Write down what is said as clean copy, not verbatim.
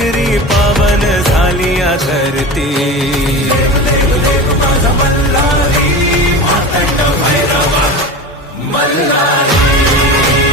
नगरी पावन झाली या धरती. माझा मल्हारी मातंड भैरवा मल्हारी.